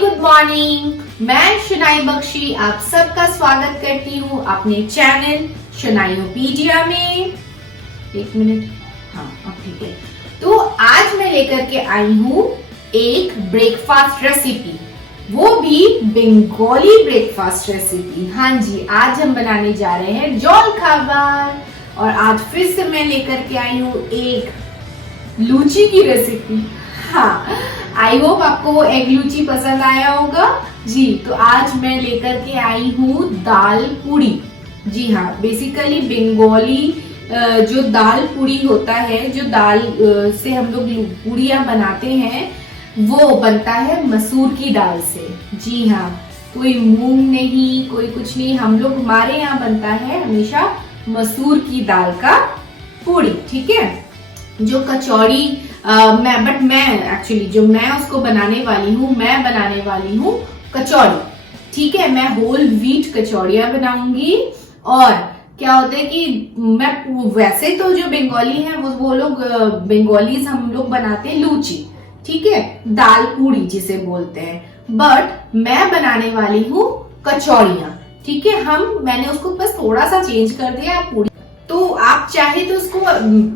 Good morning. मैं शनाई बख्शी आप सबका स्वागत करती हूँ अपने चैनल शनाइयोपीडिया में। एक मिनट, हाँ अब ठीक है। तो आज मैं लेकर के आई हूँ एक ब्रेकफास्ट रेसिपी, वो भी बंगाली ब्रेकफास्ट रेसिपी। हाँ जी, आज हम बनाने जा रहे हैं जौल खाबार। और आज फिर से मैं लेकर के आई हूँ एक लूची की रेसिपी। हाँ, आई होप आपको वो एग लूची पसंद आया होगा जी। तो आज मैं लेकर के आई हूँ दाल पूड़ी। जी हाँ, बेसिकली बंगाली जो दाल पूड़ी होता है, जो दाल से हम लोग पूड़ियाँ बनाते हैं, वो बनता है मसूर की दाल से। जी हाँ, कोई मूंग नहीं, कोई कुछ नहीं, हम लोग हमारे यहाँ बनता है हमेशा मसूर की दाल का पूड़ी। ठीक है, जो कचौड़ी मैं एक्चुअली जो मैं उसको बनाने वाली हूँ, मैं बनाने वाली हूँ कचौड़ी। ठीक है, मैं होल व्हीट कचौड़ियाँ बनाऊंगी। और क्या होता है कि मैं वैसे तो जो बंगाली है वो लोग बंगालीज हम लोग बनाते हैं लूची, ठीक है, दाल पूड़ी जिसे बोलते हैं। बट मैं बनाने वाली हूँ कचौड़ियाँ। ठीक है, मैंने उसको बस थोड़ा सा चेंज कर दिया पूड़ी। तो आप चाहे तो उसको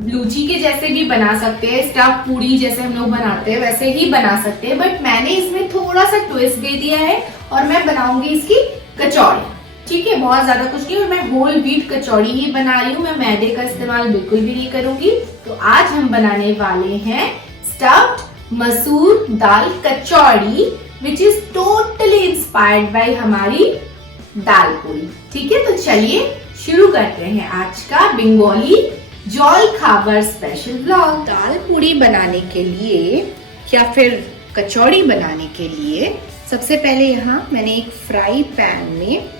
लूची के जैसे भी बना सकते हैं, स्टफ पूड़ी जैसे हम लोग बनाते हैं वैसे ही बना सकते हैं। बट मैंने इसमें थोड़ा सा ट्विस्ट दे दिया है और मैं बनाऊंगी इसकी कचौड़ी। ठीक है, बहुत ज्यादा कुछ नहीं, और मैं होल व्हीट कचौड़ी ही बना रही हूँ, मैं मैदे का इस्तेमाल बिल्कुल भी नहीं करूंगी। तो आज हम बनाने वाले हैं stuffed masoor dal kachori, which is totally inspired by हमारी दाल पूड़ी। ठीक है, तो चलिए शुरू करते हैं आज का बंगाली जौल खाबर स्पेशल व्लॉग। दाल पूड़ी बनाने के लिए या फिर कचौड़ी बनाने के लिए सबसे पहले यहाँ मैंने एक फ्राई पैन में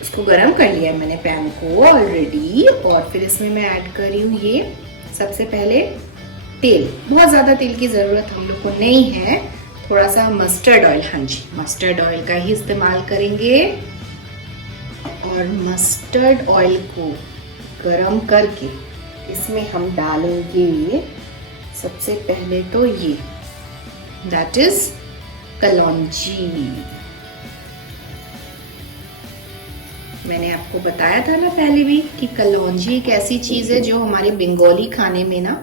इसको गरम कर लिया, मैंने पैन को ऑलरेडी। और फिर इसमें मैं ऐड कर रही हूँ ये सबसे पहले तेल। बहुत ज्यादा तेल की जरूरत हम लोग को नहीं है, थोड़ा सा मस्टर्ड ऑयल। हाँ जी, मस्टर्ड ऑयल का ही इस्तेमाल करेंगे। और मस्टर्ड ऑयल को गरम करके इसमें हम डालेंगे सबसे पहले तो ये, दैट इज कलौंजी। मैंने आपको बताया था ना पहले भी कि कलौंजी एक ऐसी चीज है जो हमारे बंगाली खाने में ना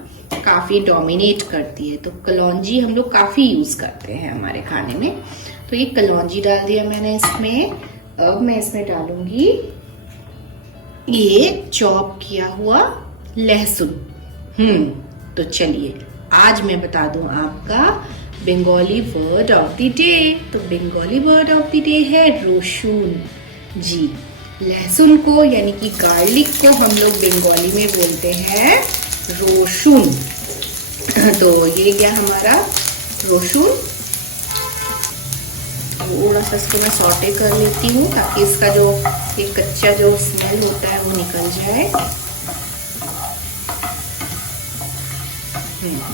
काफी डोमिनेट करती है। तो कलौंजी हम लोग काफी यूज करते हैं हमारे खाने में। तो ये कलौंजी डाल दिया मैंने इसमें। अब मैं इसमें डालूंगी ये चॉप किया हुआ लहसुन। तो चलिए आज मैं बता दूं आपका Bengali word of the day. तो Bengali word of the day है रोशुन। जी, लहसुन को यानी कि गार्लिक को हम लोग बंगाली में बोलते हैं रोशुन। तो ये क्या हमारा रोशुन। थोड़ा सा इसको मैं सॉटे कर लेती हूँ ताकि इसका जो एक कच्चा जो स्मेल होता है वो निकल जाए।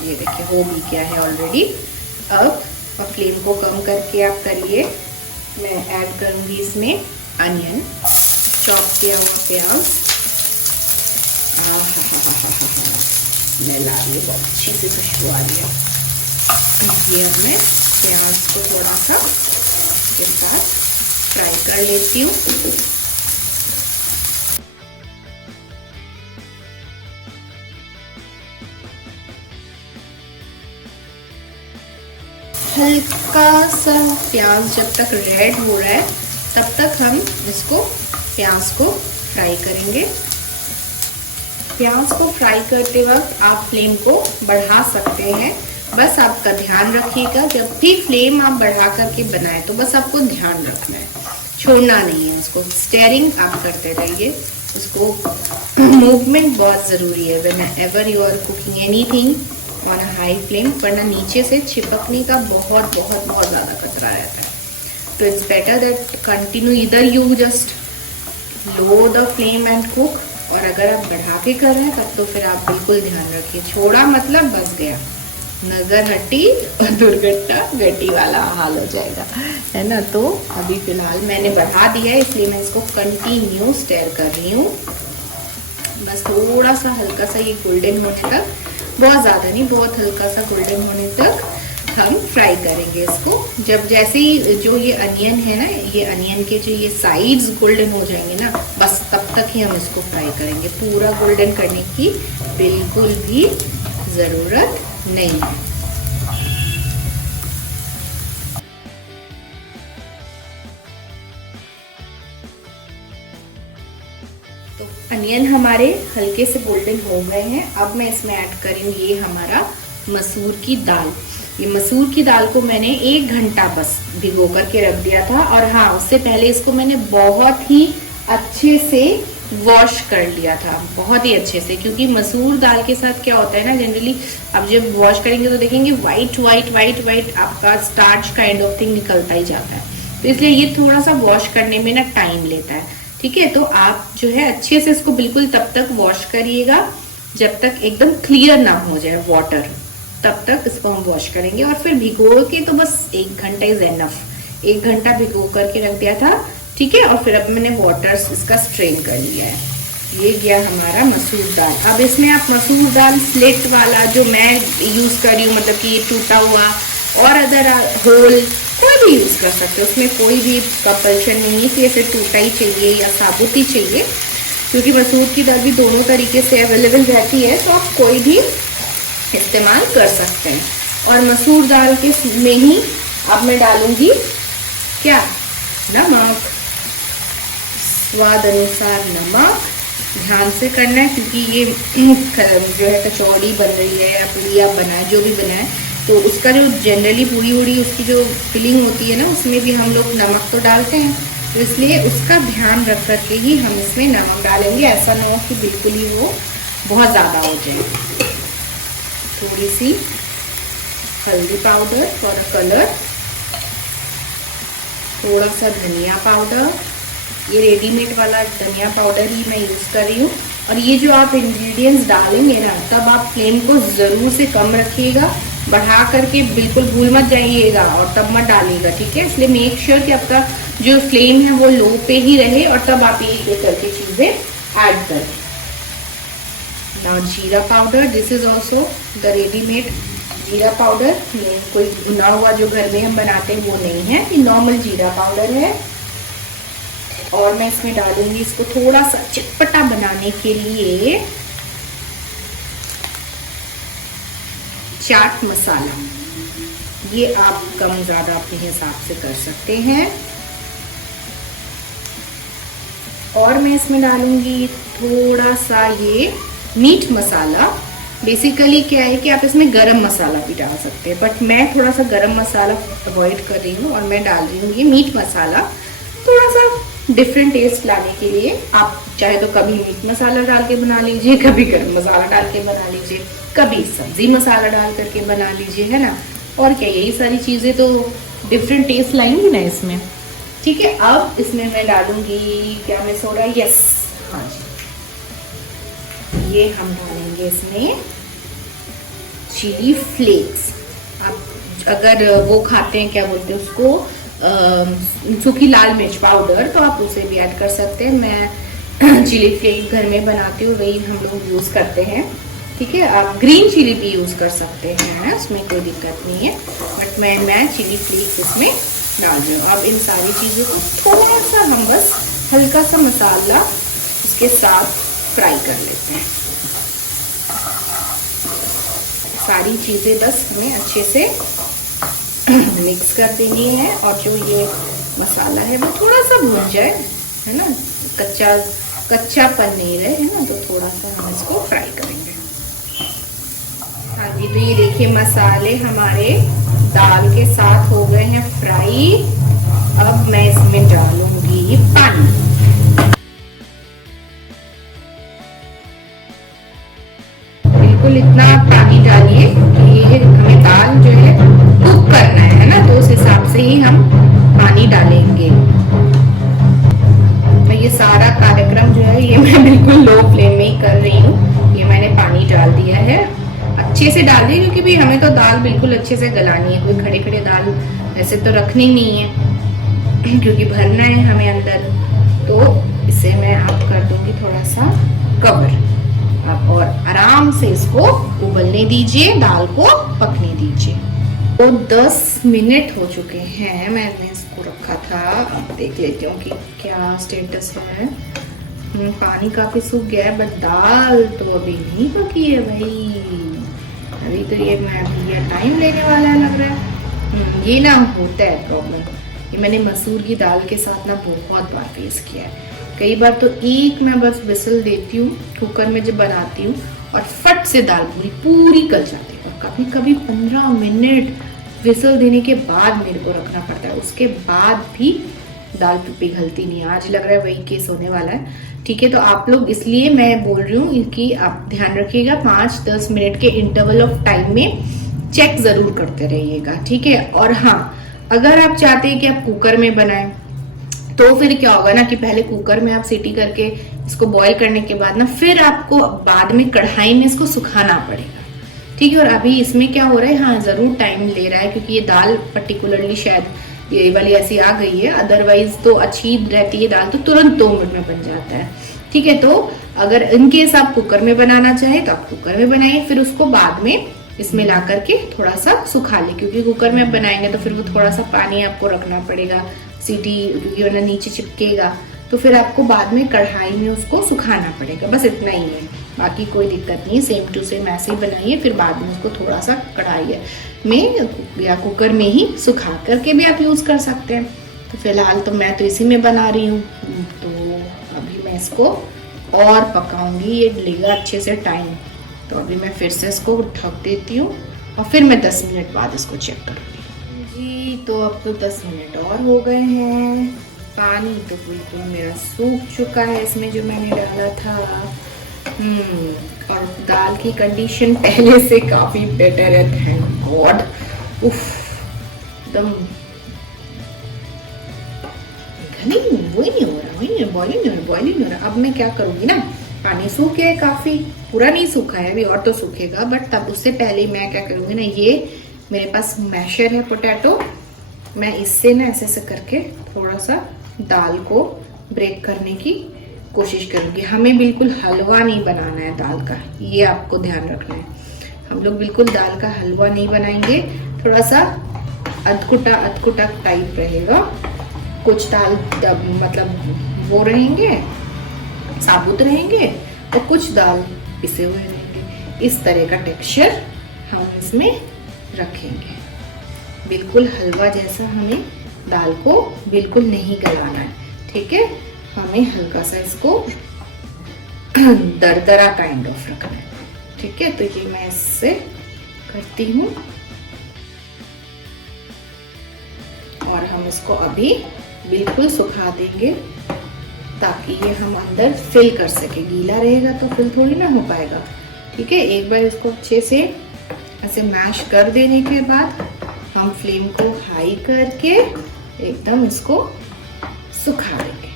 ये देखिए हो भी गया है ऑलरेडी। अब फ्लेम को कम करके आप करिए। मैं ऐड करूंगी इसमें अनियन, चॉप किया हुआ प्याज। स्मेल आ रही है, बहुत अच्छी सी खुशबू आ रही है। ये अब मैं प्याज को थोड़ा सा के साथ फ्राई कर लेती हूँ। हल्का सा प्याज जब तक रेड हो रहा है तब तक हम इसको प्याज को फ्राई करेंगे। प्याज को फ्राई करते वक्त आप फ्लेम को बढ़ा सकते हैं। बस आपका ध्यान रखिएगा, जब भी फ्लेम आप बढ़ा करके बनाएं तो बस आपको ध्यान रखना है, छोड़ना नहीं है उसको। स्टेयरिंग आप करते रहिए उसको। मूवमेंट बहुत ज़रूरी है whenever you are cooking anything on a high flame, वरना नीचे से चिपकने का बहुत बहुत बहुत ज़्यादा खतरा रहता है। तो इट्स बेटर दैट कंटिन्यू, इधर you just low the flame and cook. और अगर आप बढ़ा के कर रहे हैं तब तो फिर आप बिल्कुल ध्यान रखिए, छोड़ा मतलब बस गया, नजर हटी और दुर्घटना घटी वाला हाल हो जाएगा, है ना। तो अभी फिलहाल मैंने बढ़ा दिया है, इसलिए मैं इसको कंटिन्यू स्टेयर कर रही हूँ। बस थोड़ा सा हल्का सा ये गोल्डन होने तक, बहुत ज़्यादा नहीं, बहुत हल्का सा गोल्डन होने तक हम फ्राई करेंगे इसको। जब जैसे ही जो ये अनियन है ना, ये अनियन के जो ये साइड्स गोल्डन हो जाएंगे ना, बस तब तक ही हम इसको फ्राई करेंगे। पूरा गोल्डन करने की बिल्कुल भी ज़रूरत नहीं है। तो अनियन हमारे हल्के से गोल्डन हो गए हैं। अब मैं इसमें ऐड करूँगी ये हमारा मसूर की दाल। ये मसूर की दाल को मैंने 1 घंटा बस भिगो करके रख दिया था। और हाँ, उससे पहले इसको मैंने बहुत ही अच्छे से वॉश कर लिया था, बहुत ही अच्छे से, क्योंकि मसूर दाल के साथ क्या होता है ना, जनरली आप जब वॉश करेंगे तो देखेंगे वाइट वाइट वाइट वाइट आपका स्टार्च काइंड ऑफ थिंग निकलता ही जाता है। तो इसलिए ये थोड़ा सा वॉश करने में ना टाइम लेता है, ठीक है। तो आप जो है अच्छे से इसको बिल्कुल तब तक वॉश करिएगा जब तक एकदम क्लियर ना हो जाए वाटर, तब तक इसको हम वॉश करेंगे। और फिर भिगो के तो बस 1 घंटा इज एनफ। 1 घंटा भिगो करके रख दिया था, ठीक है। और फिर अब मैंने वाटर इसका स्ट्रेन कर लिया है। ये गया हमारा मसूर दाल। अब इसमें आप मसूर दाल स्लिट वाला जो मैं यूज कर रही हूँ, मतलब कि ये टूटा हुआ और अदर होल कोई भी यूज कर सकते हो, उसमें कोई भी कंपल्शन नहीं है कि ऐसे टूटा ही चाहिए या साबुत ही चाहिए, क्योंकि मसूर की दाल भी दोनों तरीके से अवेलेबल रहती है, तो आप कोई भी इस्तेमाल कर सकते हैं। और मसूर दाल के में ही अब मैं डालूंगी क्या, नमक, स्वाद अनुसार नमक। ध्यान से करना है, क्योंकि ये जो है कचौड़ी बन रही है या पूरी आप बनाए, जो भी बनाए, तो उसका जो जनरली पूरी उड़ी उसकी जो फिलिंग होती है ना, उसमें भी हम लोग नमक तो डालते हैं, तो इसलिए उसका ध्यान रख करके ही हम इसमें नमक डालेंगे। ऐसा ना हो कि बिल्कुल ही वो बहुत ज़्यादा हो जाए। थोड़ी सी हल्दी पाउडर फॉर कलर, थोड़ा सा धनिया पाउडर, ये रेडीमेड वाला धनिया पाउडर ही मैं यूज़ कर रही हूँ। और ये जो आप इंग्रेडिएंट्स डालेंगे ना, तब आप फ्लेम को ज़रूर से कम रखिएगा, बढ़ा करके बिल्कुल भूल मत जाइएगा और तब मत डालिएगा, ठीक है। इसलिए मेक श्योर कि आपका जो फ्लेम है वो लो पे ही रहे और तब आप ये करके चीज़ें ऐड करें। नाउ जीरा powder, this is also the readymade जीरा पाउडर। ये कोई भुना हुआ जो घर में हम बनाते हैं वो नहीं है, ये नॉर्मल जीरा पाउडर है। और मैं इसमें डालूंगी इसको थोड़ा सा चटपटा बनाने के लिए चाट मसाला। ये आप कम ज़्यादा अपने हिसाब से कर सकते हैं। और मैं इसमें डालूंगी थोड़ा सा ये मीट मसाला। बेसिकली क्या है कि आप इसमें गरम मसाला भी डाल सकते हैं, बट मैं थोड़ा सा गरम मसाला अवॉइड कर रही हूँ और मैं डाल रही हूँ ये मीट मसाला, थोड़ा सा डिफरेंट टेस्ट लाने के लिए। आप चाहे तो कभी मीट मसाला डाल के बना लीजिए, कभी गरम मसाला डाल के बना लीजिए, कभी सब्जी मसाला डाल करके बना लीजिए, है ना। और क्या, यही सारी चीज़ें तो डिफरेंट टेस्ट लाएंगी ना इसमें, ठीक है। अब इसमें मैं डालूंगी क्या, मैं सोडा, यस, हाँ जी, ये हम डालेंगे इसमें चिली फ्लेक्स। आप अगर वो खाते हैं, क्या बोलते हैं उसको, सूखी लाल मिर्च पाउडर, तो आप उसे भी ऐड कर सकते हैं। मैं चिली फ्लेक्स घर में बनाती हूँ, वही हम लोग यूज़ करते हैं, ठीक है। आप ग्रीन चिली भी यूज़ कर सकते हैं, उसमें कोई दिक्कत नहीं है, बट मैं चिली फ्लेक्स इसमें डाल रही हूँ। अब इन सारी चीज़ों को थोड़ा सा हम बस हल्का सा मसाला उसके साथ फ्राई कर लेते हैं। सारी चीज़ें बस हमें अच्छे से मिक्स कर देनी है, और जो ये मसाला है वो थोड़ा सा भून जाए, है ना, कच्चापन नहीं रहे, है ना, तो थोड़ा सा हम इसको फ्राई करेंगे। हाँ जी, तो ये देखिए मसाले हमारे दाल के साथ हो गए हैं फ्राई। अब मैं इसमें डालूंगी पानी। बिल्कुल इतना पानी डालिए कि हमें दाल जो है कुक करना है ना, तो उस हिसाब से ही हम पानी डालेंगे। तो ये सारा कार्यक्रम जो है ये मैं बिल्कुल लो फ्लेम में ही कर रही हूँ। ये मैंने पानी डाल दिया है, अच्छे से डाल दिए, क्योंकि भाई हमें तो दाल बिल्कुल अच्छे से गलानी है, कोई खड़े खड़े दाल ऐसे तो रखनी नहीं है, क्योंकि भरना है हमें अंदर। तो इसे मैं आप कर दूंगी थोड़ा सा कवर आप, और आराम से इसको उबलने दीजिए, दाल को पकने दीजिए। तो 10 मिनट हो चुके हैं मैंने इसको रखा था। अब देख लेती हूँ कि क्या स्टेटस है। पानी काफी सूख गया है, बट दाल तो अभी नहीं पकी है भाई। अभी तो ये टाइम लेने वाला है लग रहा है। ये ना होता है प्रॉब्लम। ये मैंने मसूर की दाल के साथ ना बहुत बार फेस किया है। कई बार तो एक मैं बस विसल देती हूँ कुकर में जब बनाती हूँ और फट से दाल पूरी गल जाती है। और कभी कभी 15 मिनट विसल देने के बाद मेरे को रखना पड़ता है, उसके बाद भी दाल पिघलती नहीं। आज लग रहा है वही केस होने वाला है। ठीक है, तो आप लोग, इसलिए मैं बोल रही हूँ कि आप ध्यान रखिएगा 5-10 मिनट के इंटरवल ऑफ टाइम में चेक जरूर करते रहिएगा। ठीक है, और हाँ, अगर आप चाहते हैं कि आप कुकर में बनाएं तो फिर क्या होगा ना कि पहले कुकर में आप सीटी करके इसको बॉईल करने के बाद ना फिर आपको बाद में कढ़ाई में इसको सुखाना पड़ेगा। ठीक है, और अभी इसमें क्या हो रहा है, हाँ जरूर टाइम ले रहा है क्योंकि ये दाल पर्टिकुलरली शायद ये वाली ऐसी आ गई है। अदरवाइज तो अच्छी रहती है दाल, तो तुरंत 2 मिनट में बन जाता है। ठीक है, तो अगर इनकेस आप कुकर में बनाना चाहे तो आप कुकर में बनाइए, फिर उसको बाद में इसमें ला करके थोड़ा सा सुखा ले, क्योंकि कुकर में आप बनाएंगे तो फिर वो थोड़ा सा पानी आपको रखना पड़ेगा सीटी, क्योंकि वरना नीचे चिपकेगा। तो फिर आपको बाद में कढ़ाई में उसको सुखाना पड़ेगा। बस इतना ही है, बाकी कोई दिक्कत नहीं। सेम टू सेम ऐसे ही बनाइए, फिर बाद में उसको थोड़ा सा कढ़ाई में या कुकर में ही सुखा करके भी आप यूज कर सकते हैं। तो फिलहाल तो मैं तो इसी में बना रही हूँ, तो अभी मैं इसको और पकाऊंगी, ये लेगा अच्छे से टाइम। तो अभी मैं फिर से इसको ढक देती हूँ और फिर मैं 10 मिनट बाद इसको चेक करूँगी जी। तो अब तो 10 मिनट और हो गए हैं। पानी तो बिल्कुल मेरा सूख चुका है इसमें जो मैंने डाला था। और दाल की कंडीशन पहले से काफी बेटर है, थैंक गॉड। एकदम बॉइलिंग नहीं हो रहा। अब मैं क्या करूंगी ना, पानी सूख गया है काफी, पूरा नहीं सूखा है अभी, और तो सूखेगा, बट तब उससे पहले मैं क्या करूंगी ना, ये मेरे पास मैशर है पोटैटो, मैं इससे ना ऐसे करके थोड़ा सा दाल को ब्रेक करने की कोशिश करूंगी। हमें बिल्कुल हलवा नहीं बनाना है दाल का, ये आपको ध्यान रखना है। हम लोग बिल्कुल दाल का हलवा नहीं बनाएंगे, थोड़ा सा अधकुटा टाइप रहेगा। कुछ दाल मतलब वो रहेंगे, साबुत रहेंगे, और कुछ दाल पिसे हुए रहेंगे। इस तरह का टेक्सचर हम इसमें रखेंगे। बिल्कुल हलवा जैसा हमें दाल को बिल्कुल नहीं गलाना है। ठीक है, हमें हल्का सा इसको दरदरा काइंड ऑफ रखना है। ठीक है, तो ये मैं इससे करती हूँ और हम इसको अभी बिल्कुल सुखा देंगे ताकि ये हम अंदर फिल कर सके। गीला रहेगा तो फिल थोड़ी ना हो पाएगा। ठीक है, एक बार इसको अच्छे से ऐसे मैश कर देने के बाद हम फ्लेम को हाई करके एकदम इसको सुखा देंगे।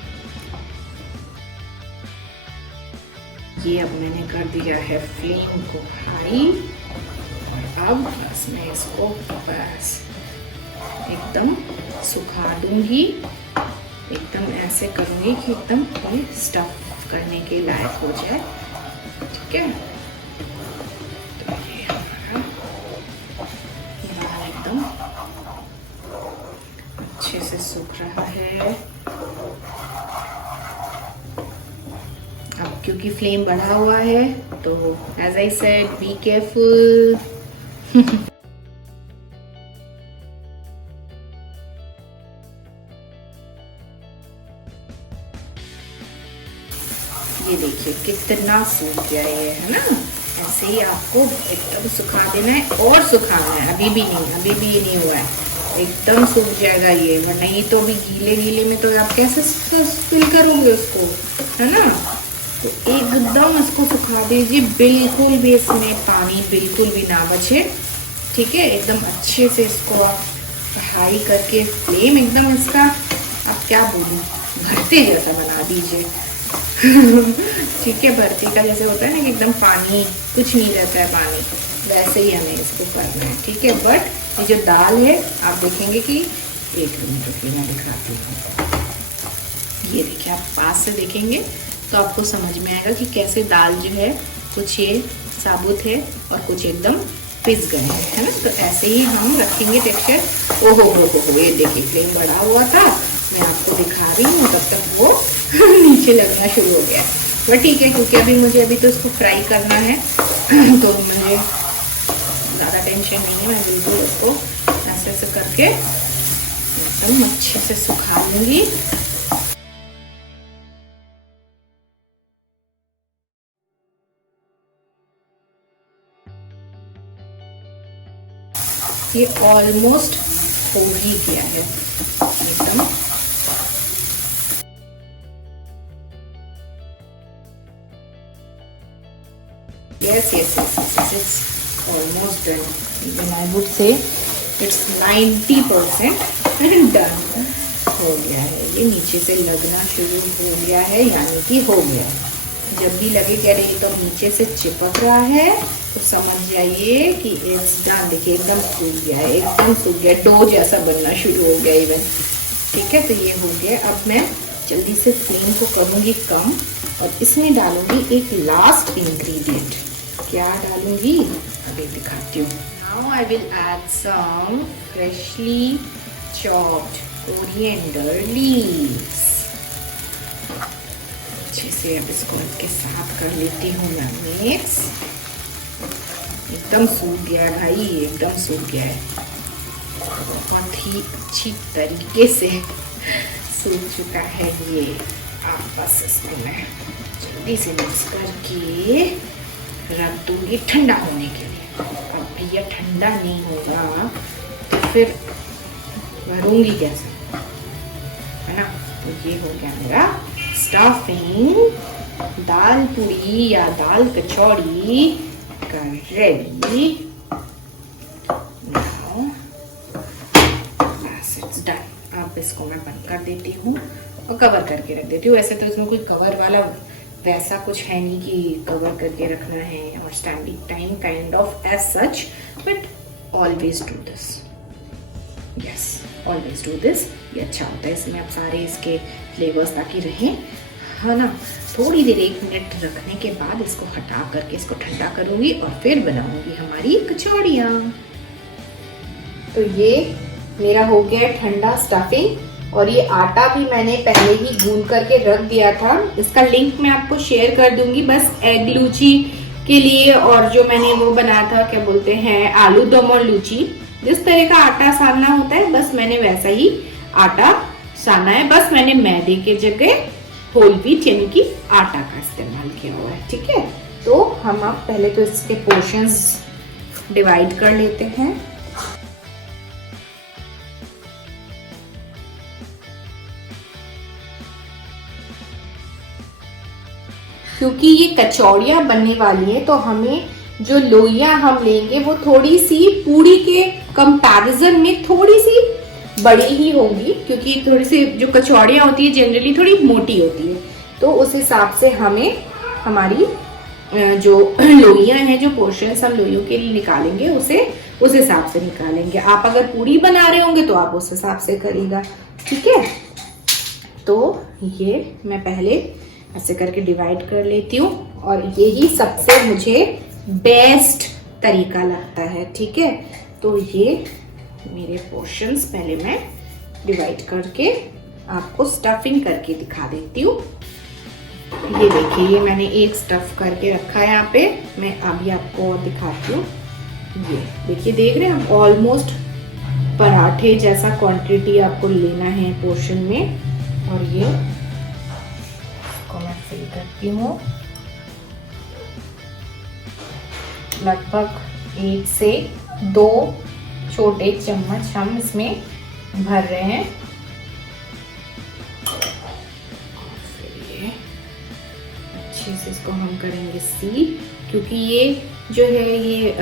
ये अब मैंने कर दिया है फ्लेम को हाई, और अब बस मैं इसको बस एकदम सुखा दूंगी। एकदम ऐसे करूंगी कि एकदम ये स्टफ करने के लायक हो जाए। ठीक है, तो ये हमारा दाल एकदम अच्छे से सूख रहा है। अब क्योंकि फ्लेम बढ़ा हुआ है तो as I said be careful. ये देखिए कितना सूख गया ये, है ना। ऐसे ही आपको एकदम सुखा देना है और सुखाना है। अभी भी ये नहीं हुआ है, एकदम सूख जाएगा ये, वरना ये तो अभी गीले में तो आप कैसे फिल करोगे उसको, है ना। तो एकदम इसको सुखा दीजिए, बिल्कुल भी इसमें पानी बिल्कुल भी ना बचे। ठीक है, एकदम अच्छे से इसको आप हाई करके फ्लेम एकदम इसका, आप क्या बोलूं, भरते जैसा बना दीजिए। ठीक है, भरती का जैसे होता है ना कि एकदम पानी कुछ नहीं रहता है पानी, वैसे ही हमें इसको करना है। ठीक है, बट ये जो दाल है आप देखेंगे कि एक मिनट रुकिए मैं दिखाती हूँ। ये देखिए, आप पास से देखेंगे तो आपको समझ में आएगा कि कैसे दाल जो है कुछ ये साबुत है और कुछ एकदम पिस गए हैं, है ना। तो ऐसे ही हम रखेंगे टेक्सचर। ओहो हो, ये देखिए फ्लेम बढ़ा हुआ था, मैं आपको दिखा रही हूँ, तब तक वो नीचे लगना शुरू हो गया है। बट ठीक है, क्योंकि अभी तो इसको फ्राई करना है तो मुझे ज़्यादा टेंशन नहीं है। मैं बिल्कुल इसको ऐसे ऐसे करके एकदम अच्छे से सुखा लूँगी। ये ऑलमोस्ट हो ही गया है एकदम। Yes, it's almost done. Even I would say it's 90% done. हो गया है, ये नीचे से लगना शुरू हो गया है, यानी कि हो गया है। जब भी लगे कि अरे एकदम नीचे से चिपक रहा है तो समझ जाइए कि इट्स डन। देखिए एकदम सूख गया है, एकदम सूख गया, डो जैसा बनना शुरू हो गया इवन। ठीक है, तो ये हो गया। अब मैं जल्दी से फ्लेम को करूँगी कम और इसमें डालूंगी एक लास्ट इंग्रेडिएंट। क्या डालूंगी अभी दिखाती हूँ। Now I will add some freshly chopped coriander leaves. अच्छे से अब इसको के साथ कर लेती हूँ मैं मिक्स। एकदम सूख गया है भाई, एकदम सूख गया है, बहुत ही अच्छी तरीके से सूख चुका है ये। आप बस इसको मैं जल्दी से मिक्स करके रख दूंगी ठंडा होने के लिए। अब ये ठंडा नहीं होगा तो फिर भरूंगी कैसे, है ना। तो ये हो गया मेरा स्टफिंग दाल पूरी या दाल कचौड़ी का रेडी। नाउ बस इट्स डन। अब इसको मैं बंद कर देती हूँ और कवर करके रख देती हूँ। ऐसे तो इसमें कोई कवर वाला वैसा कुछ है नहीं कि कवर करके रखना है और standing time kind of as such, but always do this. Yes, always do this. ये अच्छा होता है, इसमें अब सारे इसके फ्लेवर्स ताकि रहें, है ना। थोड़ी देर 1 मिनट रखने के बाद इसको हटा करके इसको ठंडा करूंगी और फिर बनाऊंगी हमारी कचौड़ियाँ। तो ये मेरा हो गया ठंडा स्टफिंग, और ये आटा भी मैंने पहले ही गूंद करके रख दिया था। इसका लिंक मैं आपको शेयर कर दूंगी। बस एग लूची के लिए, और जो मैंने वो बनाया था क्या बोलते हैं आलू दम और लूची, जिस तरह का आटा सानना होता है बस मैंने वैसा ही आटा साना है। बस मैंने मैदे के जगह होल व्हीट यानी कि आटा का इस्तेमाल किया हुआ है। ठीक है, तो हम अब पहले तो इसके पोर्शंस डिवाइड कर लेते हैं। क्योंकि ये कचौड़ियाँ बनने वाली है तो हमें जो लोइयाँ हम लेंगे वो थोड़ी सी पूड़ी के कंपैरिजन में थोड़ी सी बड़ी ही होंगी, क्योंकि थोड़ी सी जो कचौड़ियाँ होती है जनरली थोड़ी मोटी होती है। तो उस हिसाब से हमें हमारी जो लोइयाँ हैं, जो पोर्शंस हम लोइयों के लिए निकालेंगे उसे उस हिसाब से निकालेंगे। आप अगर पूड़ी बना रहे होंगे तो आप उस हिसाब से करिएगा। ठीक है, तो ये मैं पहले ऐसे करके डिवाइड कर लेती हूँ, और यही सबसे मुझे बेस्ट तरीका लगता है। ठीक है, तो ये मेरे पोर्शंस पहले मैं डिवाइड करके आपको स्टफिंग करके दिखा देती हूँ। ये देखिए, ये मैंने एक स्टफ करके रखा है यहाँ पे। मैं अभी आपको और दिखाती हूँ। ये देखिए, देख रहे हैं आप, ऑलमोस्ट पराठे जैसा क्वांटिटी आपको लेना है पोर्शन में। और ये इसको मैं फिल करती हूँ। लगभग 1 से 2 छोटे चम्मच हम इसमें भर रहे हैं। अच्छे से इसको हम करेंगे सील, क्योंकि ये जो है ये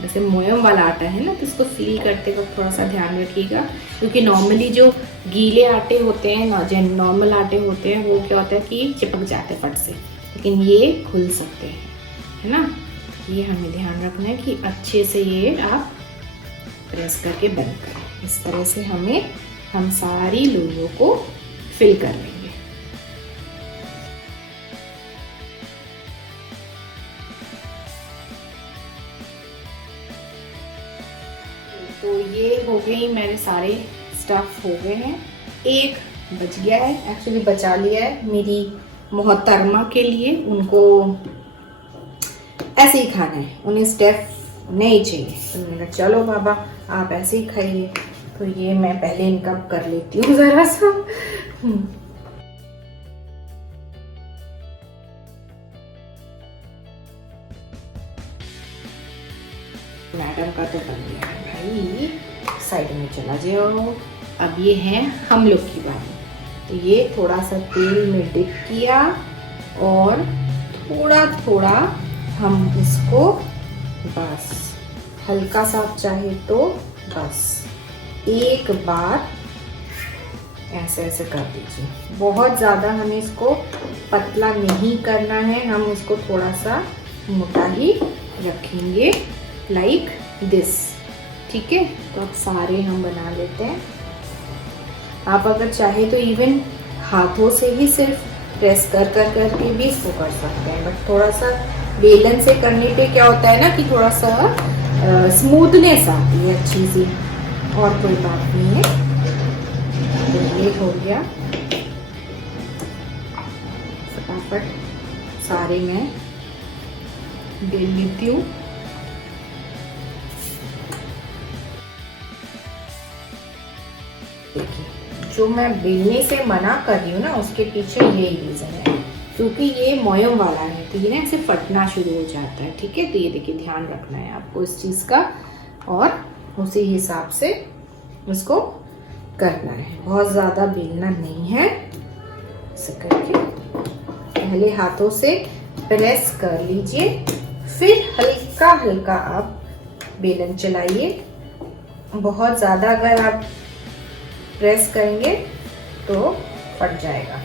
जैसे मोयम वाला आटा है ना, तो इसको सील करते वक्त थोड़ा सा ध्यान रखिएगा, क्योंकि नॉर्मली जो गीले आटे होते हैं ना, जो नॉर्मल आटे होते हैं, वो क्या होता है कि चिपक जाते हैं फट से, लेकिन ये खुल सकते हैं, है ना। ये हमें ध्यान रखना है कि अच्छे से ये आप प्रेस करके बंद करें। इस तरह से हम सारी लोइयों को फिल कर लेंगे। तो ये हो गई, मेरे सारे स्टफ हो गए हैं। एक बच गया है, एक्चुअली बचा लिया है मेरी मोहतरमा के लिए, उनको ऐसे ही खाना है, उन्हें स्टफ नहीं चाहिए। तो मैंने कहा चलो बाबा आप ऐसे ही खाइए। तो ये मैं पहले इनका कर लेती हूँ ज़रा सा। मैडम का तो बन गया है भाई, साइड में चला जाओ। अब ये है हम लोग की बारी। तो ये थोड़ा सा तेल में डिप किया और थोड़ा थोड़ा हम इसको बस हल्का सा चाहे तो बस एक बार ऐसे ऐसे कर दीजिए। बहुत ज़्यादा हमें इसको पतला नहीं करना है, हम इसको थोड़ा सा मोटा ही रखेंगे, लाइक दिस। ठीक है, तो अब सारे हम बना लेते हैं। आप अगर चाहे तो इवन हाथों से ही सिर्फ प्रेस कर कर करके भी इसको कर सकते हैं, बट थोड़ा सा बेलन से करने पे क्या होता है ना कि थोड़ा सा स्मूथनेस आती है अच्छी सी, और कोई बात नहीं है। तो ये हो गया, फटाफट सारे मैं बेल लेती हूँ। देखिए, जो मैं बेलने से मना कर रही हूँ ना, उसके पीछे यही रीज़न है, क्योंकि ये मोयम वाला है तो ये ना ऐसे फटना शुरू हो जाता है। ठीक है, तो ये देखिए ध्यान रखना है आपको इस चीज़ का, और उसी हिसाब से इसको करना है। बहुत ज़्यादा बेलना नहीं है। ऐसे करके पहले हाथों से प्रेस कर लीजिए, फिर हल्का हल्का आप बेलन चलाइए। बहुत ज़्यादा अगर आप प्रेस करेंगे तो फट जाएगा।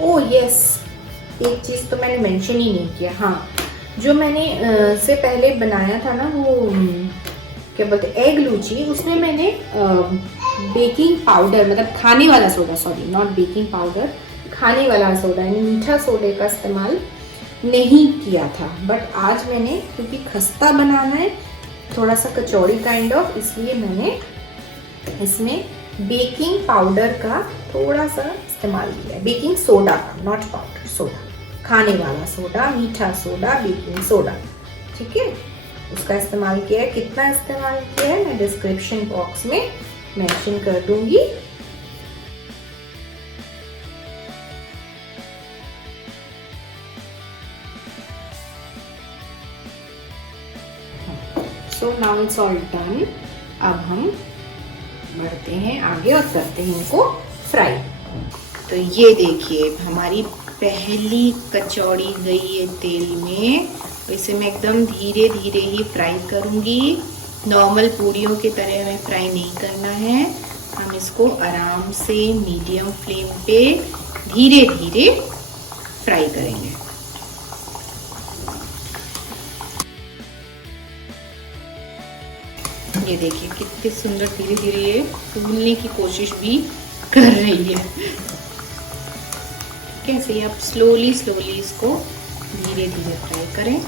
ओह यस, एक चीज़ तो मैंने मेंशन ही नहीं किया। हाँ, जो मैंने से पहले बनाया था ना, वो क्या बोलते एग लूची, उसमें मैंने बेकिंग पाउडर, मतलब खाने वाला soda, sorry not baking powder, खाने वाला सोडा यानी मीठा सोडे का इस्तेमाल नहीं किया था। बट आज मैंने, क्योंकि खस्ता बनाना है, थोड़ा सा कचौड़ी काइंड ऑफ, इसलिए मैंने इसमें बेकिंग पाउडर का थोड़ा सा इस्तेमाल किया है। बेकिंग सोडा का, नॉट पाउडर, सोडा, खाने वाला सोडा, मीठा सोडा, बेकिंग सोडा। ठीक है, उसका इस्तेमाल किया है। कितना इस्तेमाल किया है मैं डिस्क्रिप्शन बॉक्स में मेंशन कर दूंगी। So now it's all done. अब हम बढ़ते हैं आगे और करते हैं इनको फ्राई। तो ये देखिए हमारी पहली कचौड़ी गई है तेल में। तो इसे मैं एकदम धीरे धीरे ही फ्राई करूँगी। नॉर्मल पूड़ियों की तरह हमें फ्राई नहीं करना है, हम इसको आराम से मीडियम फ्लेम पे धीरे धीरे फ्राई करेंगे। ये देखिए कितने सुंदर धीरे धीरे ये फूलने की कोशिश भी कर रही है। कैसे आप स्लोली स्लोली इसको धीरे धीरे फ्राई करें।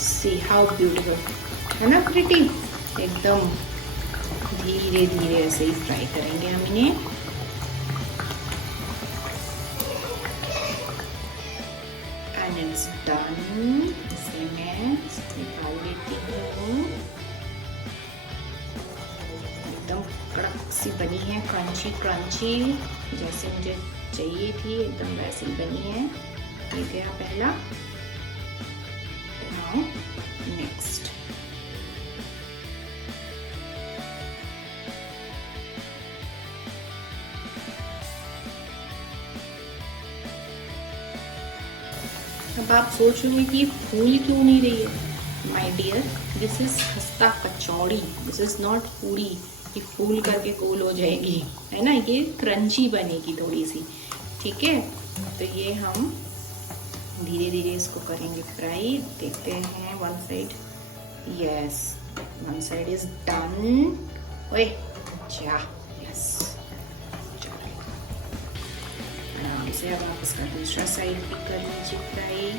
सी हाउ ब्यूटीफुल है ना, प्रिटी। एकदम धीरे धीरे ऐसे ही फ्राई करेंगे हम इन्हें। It's done। इसे मैं निकाल लेती हूँ। एकदम कड़क सी बनी है, क्रंची क्रंची, जैसे मुझे चाहिए थी एकदम वैसी बनी है। ये गया पहला। Now next. अब आप सोच रहे हैं कि फूल क्यों नहीं रही है। माय डियर, दिस इज खस्ता कचौड़ी, दिस इज नॉट पूरी कि फूल करके गोल हो जाएगी, है ना। ये क्रंची बनेगी थोड़ी सी। ठीक है, तो ये हम धीरे धीरे इसको करेंगे फ्राई। देखते हैं one side, yes one side is done. ओए अच्छा, यस आराम से। अब आप इसका दूसरा साइड भी कर लीजिए फ्राई।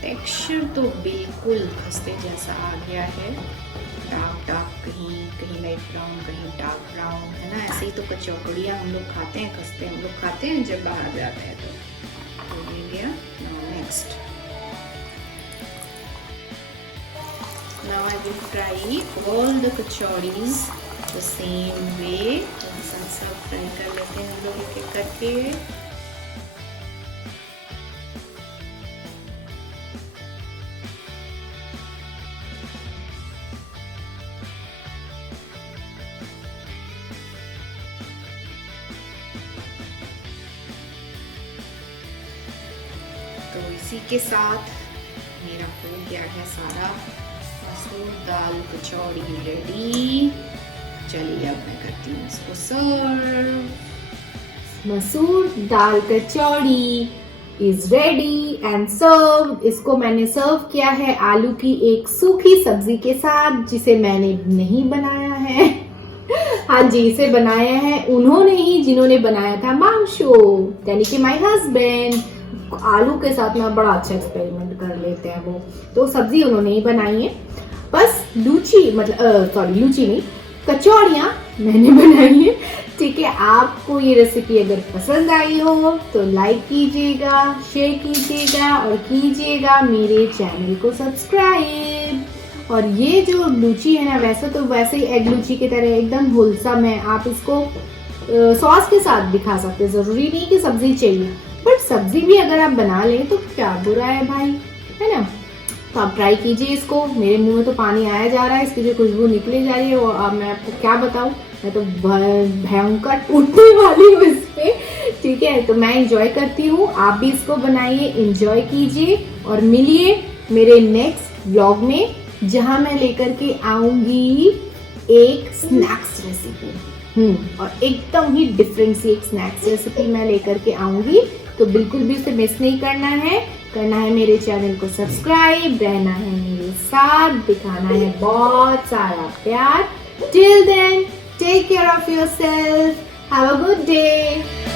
टेक्सचर तो बिल्कुल खस्ते जैसा आ गया है, डार्क डार्क, कहीं लाइट ब्राउन कहीं डार्क ब्राउन, है ना। ऐसे ही तो कचौड़ियाँ हम लोग खाते हैं, खस्ते हम लोग खाते हैं जब बाहर जाते हैं। तो ये गया। Now next, now I will fry all the kachoris the same way. सब फ्राई कर लेते हैं हम लोग एक एक करके। तो इसी के साथ मेरा हो गया है सारा मसूर दाल कचौड़ी रेडी। चलिए अब मैं करती हूँ इसको सर्व। मसूर दाल कचौड़ी इज रेडी एंड सर्व। इसको मैंने सर्व किया है आलू की एक सूखी सब्जी के साथ, जिसे मैंने नहीं बनाया है। हाँ जी, इसे बनाया है उन्होंने ही जिन्होंने बनाया था मांशो, यानी कि माय हस्बैंड। आलू के साथ ना बड़ा अच्छा एक्सपेरिमेंट कर लेते हैं वो, तो सब्जी उन्होंने ही बनाई है। बस लूची मतलब सॉरी लूची नहीं, कचौड़ियाँ मैंने बनाई है। ठीक है, आपको ये रेसिपी अगर पसंद आई हो तो लाइक कीजिएगा, शेयर कीजिएगा और कीजिएगा मेरे चैनल को सब्सक्राइब। और ये जो लूची है ना, वैसे ही एग लूची की तरह एकदम होलसम है। आप इसको सॉस के साथ भी खा सकते हैं, जरूरी नहीं कि सब्जी चाहिए, बट सब्जी भी अगर आप बना लें तो क्या बुरा है भाई, है ना। तो आप ट्राई कीजिए इसको। मेरे मुंह में तो पानी आया जा रहा है, इसकी जो खुशबू निकली जा रही है वो अब मैं आपको क्या बताऊं, मैं तो भयंकर टूटने वाली हूँ इस पे। ठीक है, तो मैं एंजॉय करती हूँ, आप भी इसको बनाइए, एंजॉय कीजिए और मिलिए मेरे नेक्स्ट व्लॉग में, जहां मैं लेकर के आऊंगी एक स्नैक्स रेसिपी। और एकदम ही डिफरेंट सी एक स्नैक्स रेसिपी मैं लेकर के आऊंगी, तो बिल्कुल भी उसे मिस नहीं करना है मेरे चैनल को सब्सक्राइब, रहना है मेरे साथ, दिखाना है बहुत सारा प्यार। Till then take care of yourself, have a good day.